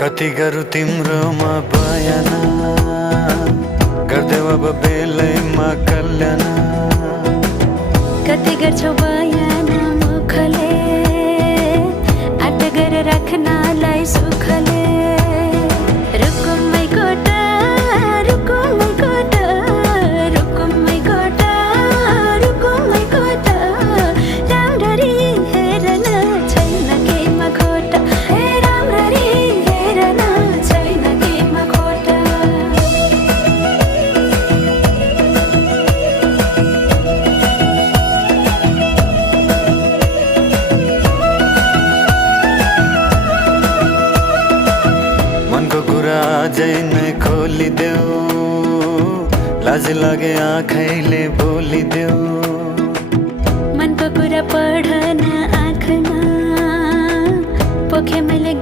कति गरौँ तिम्रोमा बयान, गर्देऊ अब बेलैमा कल्याण। कति गर्छौ बयान मुखले, आट गरेर राख्नलाई सुखले। रुकुमै कोटा, रुकुमै कोटा, रुकुमै कोटा, रुकुमै कोटा। राम्ररी हेर्न छैन केमा खोटा, हे राम्ररी हेर्न छैन केमा खोटा। मनको कुरा अझै नै खोलिदेऊ, लाज लागे आँखैले बोलिदेऊ। मनको कुरा पढ्न आँखमा, पोखे मैले